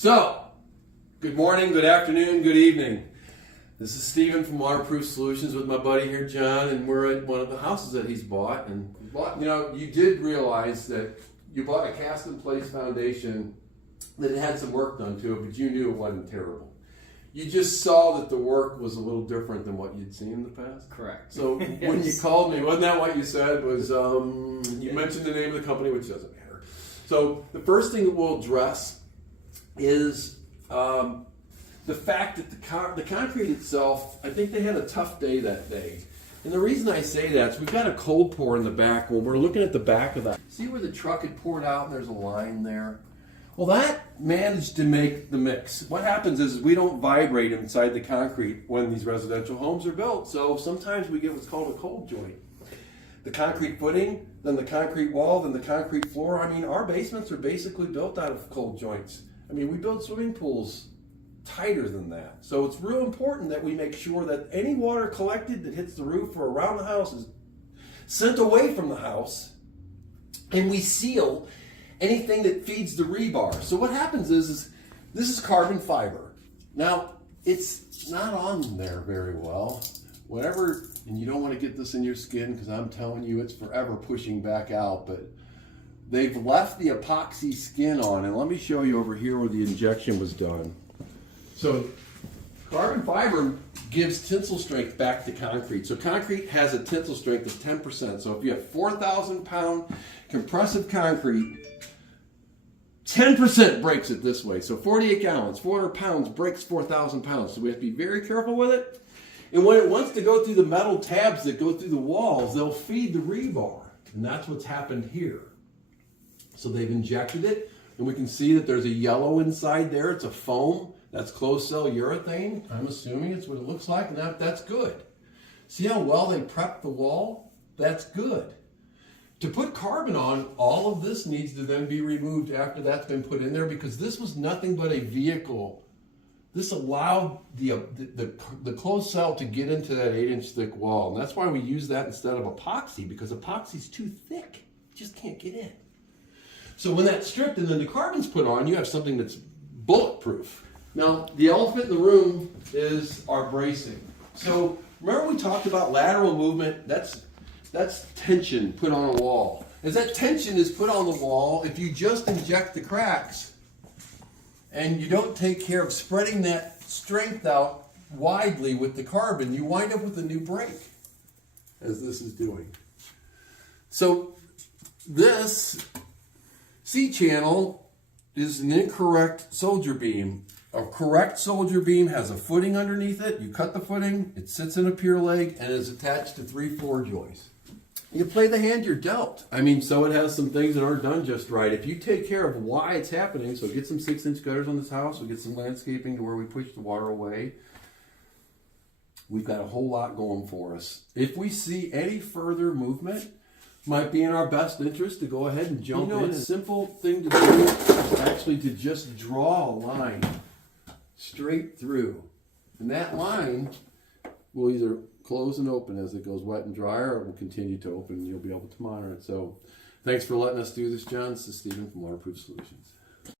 So, good morning, good afternoon, good evening. This is Stephen from Waterproof Solutions with my buddy here, John, and we're at one of the houses that he's bought. And you did realize that you bought a cast-in-place foundation that had some work done to it, but you knew it wasn't terrible. You just saw that the work was a little different than what you'd seen in the past. Correct. So when you called me, wasn't that what you said? Was you mentioned the name of the company, which doesn't matter. So the first thing that we'll address is the fact that the concrete itself, I think they had a tough day that day. And the reason I say that is we've got a cold pour in the back. When we're looking at the back of that, see where the truck had poured out and there's a line there? Well, that managed to make the mix. What happens is we don't vibrate inside the concrete when these residential homes are built. So sometimes we get what's called a cold joint. The concrete footing, then the concrete wall, then the concrete floor. I mean, our basements are basically built out of cold joints. I mean, we build swimming pools tighter than that. So it's real important that we make sure that any water collected that hits the roof or around the house is sent away from the house, and we seal anything that feeds the rebar. So what happens is this is carbon fiber. Now, it's not on there very well. Whatever, and you don't want to get this in your skin because I'm telling you it's forever pushing back out, but they've left the epoxy skin on, and let me show you over here where the injection was done. So carbon fiber gives tensile strength back to concrete. So concrete has a tensile strength of 10%. So if you have 4,000 pound compressive concrete, 10% breaks it this way. So 48 gallons, 400 pounds breaks 4,000 pounds. So we have to be very careful with it. And when it wants to go through the metal tabs that go through the walls, they'll feed the rebar. And that's what's happened here. So they've injected it, and we can see that there's a yellow inside there. It's a foam. That's closed cell urethane. I'm assuming it's what it looks like, and that's good. See how well they prepped the wall? That's good. To put carbon on, all of this needs to then be removed after that's been put in there, because this was nothing but a vehicle. This allowed the closed cell to get into that 8-inch thick wall, and that's why we use that instead of epoxy, because epoxy's too thick. You just can't get in. So when that's stripped and then the carbon's put on, you have something that's bulletproof. Now, the elephant in the room is our bracing. So remember we talked about lateral movement? That's tension put on a wall. As that tension is put on the wall, if you just inject the cracks and you don't take care of spreading that strength out widely with the carbon, you wind up with a new break, as this is doing. So this C-channel is an incorrect soldier beam. A correct soldier beam has a footing underneath it. You cut the footing, it sits in a pier leg, and is attached to 3 floor joists. You play the hand you're dealt. I mean, so it has some things that aren't done just right. If you take care of why it's happening, so get some 6-inch gutters on this house, we get some landscaping to where we push the water away, we've got a whole lot going for us. If we see any further movement, might be in our best interest to go ahead and jump in. A simple thing to do is actually to just draw a line straight through. And that line will either close and open as it goes wet and dry, or it will continue to open and you'll be able to monitor it. So thanks for letting us do this, John. This is Stephen from Waterproof Solutions.